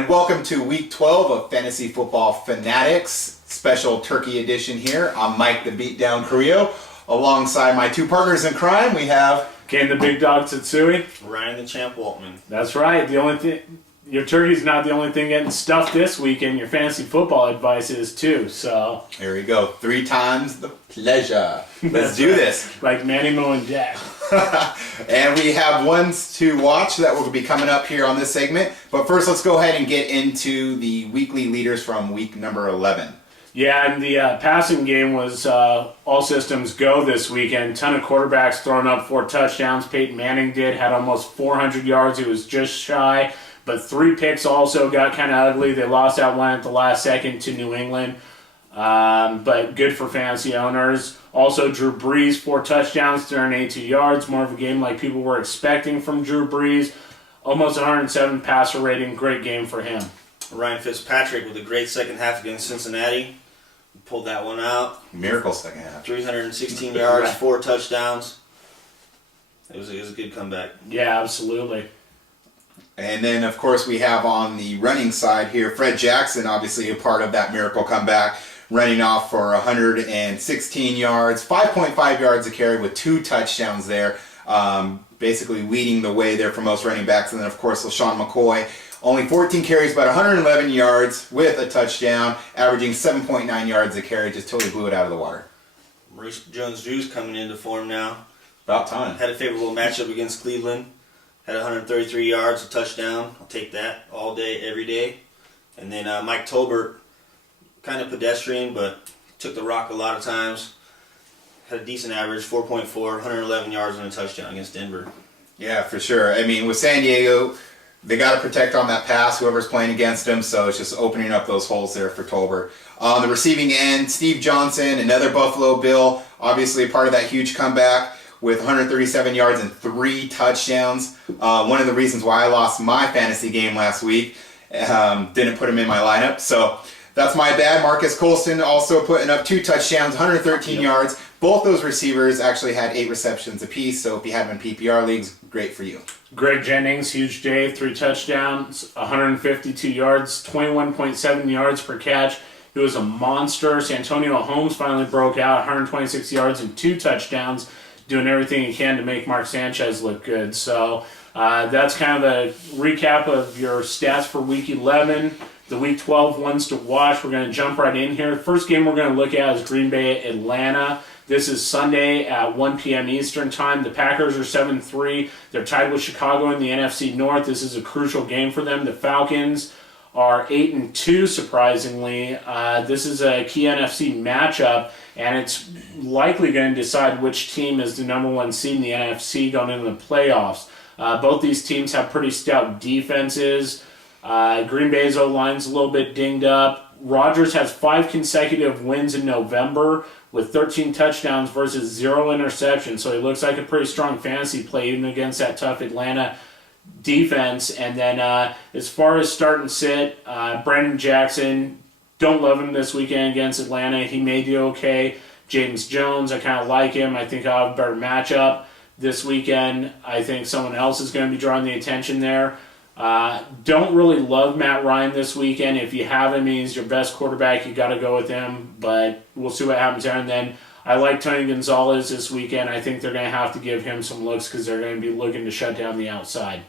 And welcome to week 12 of Fantasy Football Fanatics, special turkey edition here. I'm Mike the Beatdown Carrillo. Alongside my two partners in crime, we have Caine the big dog Tsutsui. Ryan the champ Waltman. That's right. The only thing, your turkey's not the only thing getting stuffed this weekend. Your fantasy football advice is too. So there we go. 3 times the pleasure. Let's do this. Like Manny Mo and Jack. And we have ones to watch that will be coming up here on this segment. But first, let's go ahead and get into the weekly leaders from week number 11. Yeah, and the passing game was all systems go this weekend. Ton of quarterbacks throwing up 4 touchdowns. Peyton Manning had almost 400 yards. He was just shy. But 3 picks also got kind of ugly. They lost that one at the last second to New England. But good for fantasy owners. Also, Drew Brees, 4 touchdowns, 382 yards. More of a game like people were expecting from Drew Brees. Almost 107 passer rating. Great game for him. Ryan Fitzpatrick with a great second half against Cincinnati. Pulled that one out. Miracle second half. 316 yards, 4 touchdowns. It was a good comeback. Yeah, absolutely. And then, of course, we have on the running side here, Fred Jackson, obviously a part of that miracle comeback, running off for 116 yards, 5.5 yards a carry with 2 touchdowns there, basically leading the way there for most running backs. And then, of course, LaShawn McCoy, only 14 carries, about 111 yards with a touchdown, averaging 7.9 yards a carry, just totally blew it out of the water. Maurice Jones-Drew's coming into form now. About time. Had a favorable matchup against Cleveland. Had 133 yards, a touchdown. I'll take that all day, every day. And then Mike Tolbert, kind of pedestrian, but took the rock a lot of times. Had a decent average, 4.4, 111 yards and a touchdown against Denver. Yeah, for sure. I mean, with San Diego, they got to protect on that pass, whoever's playing against them, so it's just opening up those holes there for Tolbert. On the receiving end, Steve Johnson, another Buffalo Bill, obviously part of that huge comeback with 137 yards and 3 touchdowns. One of the reasons why I lost my fantasy game last week, didn't put him in my lineup, so that's my bad. Marcus Colston also putting up 2 touchdowns, 113 yards. Both those receivers actually had 8 receptions apiece, so if you have them in PPR leagues, great for you. Greg Jennings, huge day, 3 touchdowns, 152 yards, 21.7 yards per catch. He was a monster. Santonio Holmes finally broke out, 126 yards and 2 touchdowns, doing everything he can to make Mark Sanchez look good. So that's kind of a recap of your stats for Week 11. The Week 12 ones to watch. We're going to jump right in here. First game we're going to look at is Green Bay at Atlanta. This is Sunday at 1 p.m. Eastern Time. The Packers are 7-3. They're tied with Chicago in the NFC North. This is a crucial game for them. The Falcons are 8-2, surprisingly. This is a key NFC matchup, and it's likely going to decide which team is the number 1 seed in the NFC going into the playoffs. Both these teams have pretty stout defenses. Green Bay's O-line's a little bit dinged up. Rodgers has 5 consecutive wins in November with 13 touchdowns versus 0 interceptions, so he looks like a pretty strong fantasy play even against that tough Atlanta defense. And then as far as start and sit, Brandon Jackson, don't love him this weekend against Atlanta. He may do okay. James Jones, I kind of like him. I think I'll have a better matchup this weekend. I think someone else is going to be drawing the attention there. Don't really love Matt Ryan this weekend. If you have him, he's your best quarterback. You got to go with him, but we'll see what happens there. And then I like Tony Gonzalez this weekend. I think they're going to have to give him some looks because they're going to be looking to shut down the outside.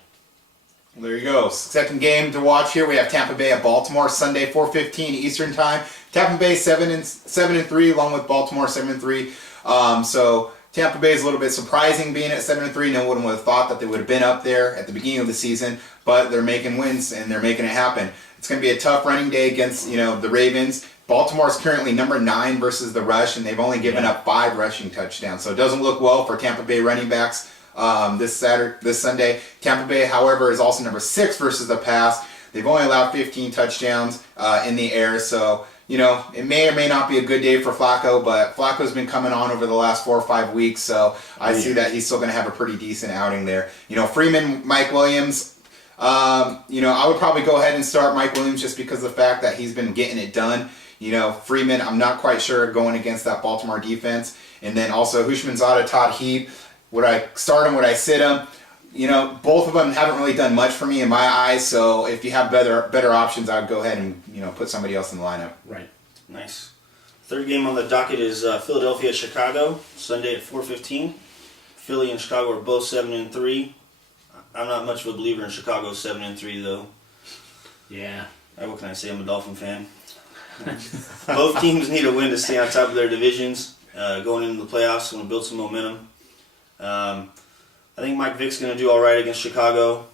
There you go. Second game to watch here. We have Tampa Bay at Baltimore, Sunday, 4:15 Eastern Time. Tampa Bay 7-3, along with Baltimore 7-3. So Tampa Bay is a little bit surprising being at 7-3. No one would have thought that they would have been up there at the beginning of the season, but they're making wins and they're making it happen. It's going to be a tough running day against the Ravens. Baltimore is currently number 9 versus the rush, and they've only given up 5 rushing touchdowns. So it doesn't look well for Tampa Bay running backs this Sunday. Tampa Bay, however, is also number 6 versus the pass. They've only allowed 15 touchdowns in the air, so it may or may not be a good day for Flacco, but Flacco's been coming on over the last 4 or 5 weeks, so I see that he's still going to have a pretty decent outing there. Freeman, Mike Williams, I would probably go ahead and start Mike Williams just because of the fact that he's been getting it done. Freeman, I'm not quite sure going against that Baltimore defense. And then also Hushmanzada, Todd Heap. Would I start him? Would I sit him? both of them haven't really done much for me in my eyes. So if you have better options, I'd go ahead and put somebody else in the lineup. Right. Nice. Third game on the docket is Philadelphia, Chicago, Sunday at 4:15. Philly and Chicago are both 7-3. I'm not much of a believer in Chicago 7-3 though. Yeah. What can I say? I'm a Dolphin fan. Both teams need a win to stay on top of their divisions going into the playoffs. Want to build some momentum. I think Mike Vick's going to do all right against Chicago.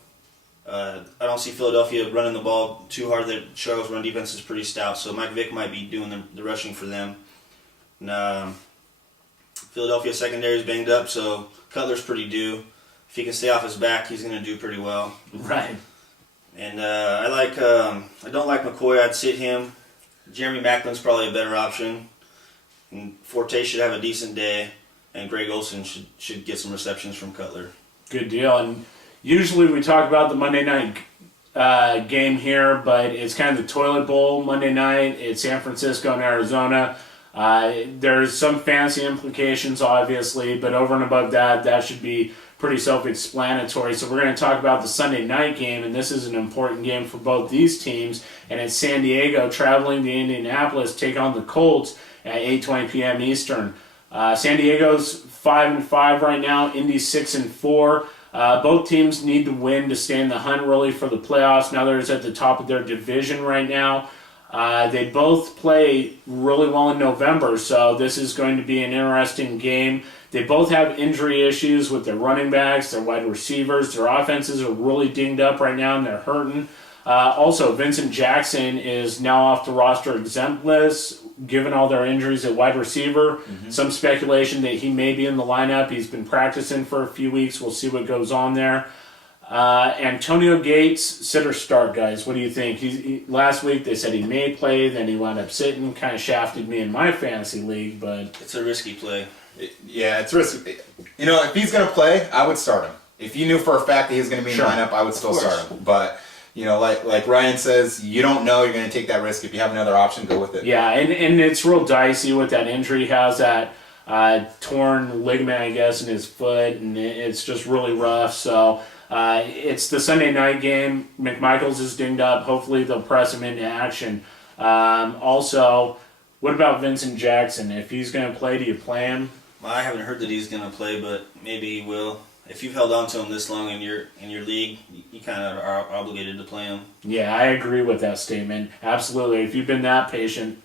I don't see Philadelphia running the ball too hard. Chicago's run defense is pretty stout, so Mike Vick might be doing the rushing for them. And, Philadelphia secondary is banged up, so Cutler's pretty due. If he can stay off his back, he's going to do pretty well. Right. And I don't like McCoy. I'd sit him. Jeremy Macklin's probably a better option. And Forte should have a decent day, and Greg Olsen should get some receptions from Cutler. Good deal. And usually we talk about the Monday night game here, but it's kind of the toilet bowl Monday night. It's San Francisco and Arizona. There's some fancy implications, obviously, but over and above that should be pretty self-explanatory. So we're going to talk about the Sunday night game, and this is an important game for both these teams. And it's San Diego traveling to Indianapolis to take on the Colts at 8:20 p.m. Eastern. San Diego's 5-5 right now. Indy's 6-4. Both teams need to win to stay in the hunt really for the playoffs. Now they're at the top of their division right now. They both play really well in November, so this is going to be an interesting game. They both have injury issues with their running backs, their wide receivers. Their offenses are really dinged up right now, and they're hurting. Also, Vincent Jackson is now off the roster exempt list, given all their injuries at wide receiver. Mm-hmm. Some speculation that he may be in the lineup. He's been practicing for a few weeks. We'll see what goes on there. Antonio Gates, sit or start, guys. What do you think? Last week they said he may play, then he wound up sitting. Kind of shafted me in my fantasy league, but it's a risky play. Yeah, it's risky. If he's going to play, I would start him. If you knew for a fact that he was going to be in the lineup, I would still start him. But like Ryan says, you don't know. You're going to take that risk. If you have another option, go with it. Yeah, and it's real dicey with that injury. He has that torn ligament, I guess, in his foot, and it's just really rough. So it's the Sunday night game. McMichaels is dinged up. Hopefully they'll press him into action. Also, what about Vincent Jackson? If he's going to play, do you play him? Well, I haven't heard that he's going to play, but maybe he will. If you've held on to him this long in your league, you kind of are obligated to play him. Yeah, I agree with that statement. Absolutely. If you've been that patient,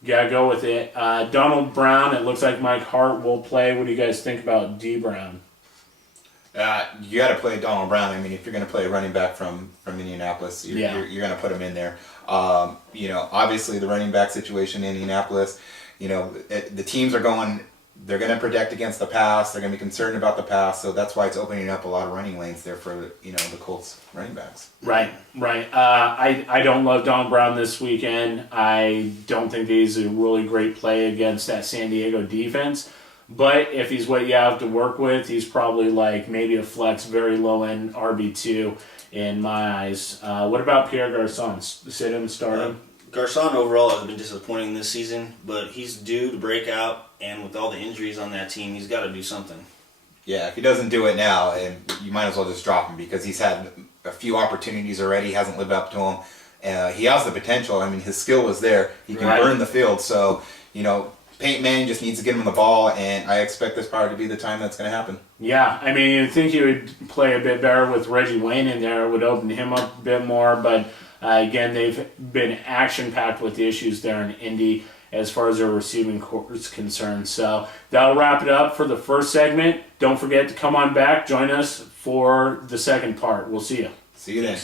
you got to go with it. Donald Brown, it looks like Mike Hart will play. What do you guys think about D. Brown? You got to play Donald Brown. I mean, if you're going to play a running back from Indianapolis, you're going to put him in there. Obviously the running back situation in Indianapolis, the teams are going. They're going to protect against the pass. They're going to be concerned about the pass, so that's why it's opening up a lot of running lanes there for the Colts running backs. Right. I don't love Don Brown this weekend. I don't think he's a really great play against that San Diego defense. But if he's what you have to work with, he's probably like maybe a flex, very low end RB2 in my eyes. What about Pierre Garçon? Sit him, start him. Garçon overall has been disappointing this season, but he's due to break out, and with all the injuries on that team, he's got to do something. Yeah, if he doesn't do it now, and you might as well just drop him because he's had a few opportunities already, hasn't lived up to them. He has the potential. I mean, his skill is there. He can burn the field. So, Peyton Manning just needs to get him the ball, and I expect this probably to be the time that's going to happen. Yeah, I mean, you'd think he would play a bit better with Reggie Wayne in there. It would open him up a bit more, but again, they've been action-packed with the issues there in Indy as far as their receiving corps is concerned. So that'll wrap it up for the first segment. Don't forget to come on back. Join us for the second part. We'll see you. See you then.